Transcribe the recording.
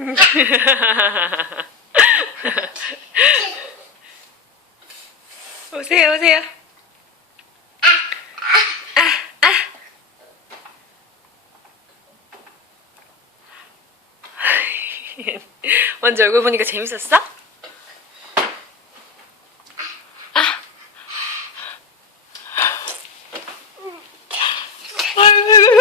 오세요, 오세요. 아, 아. 아. 먼저 얼굴 보니까 재밌었어?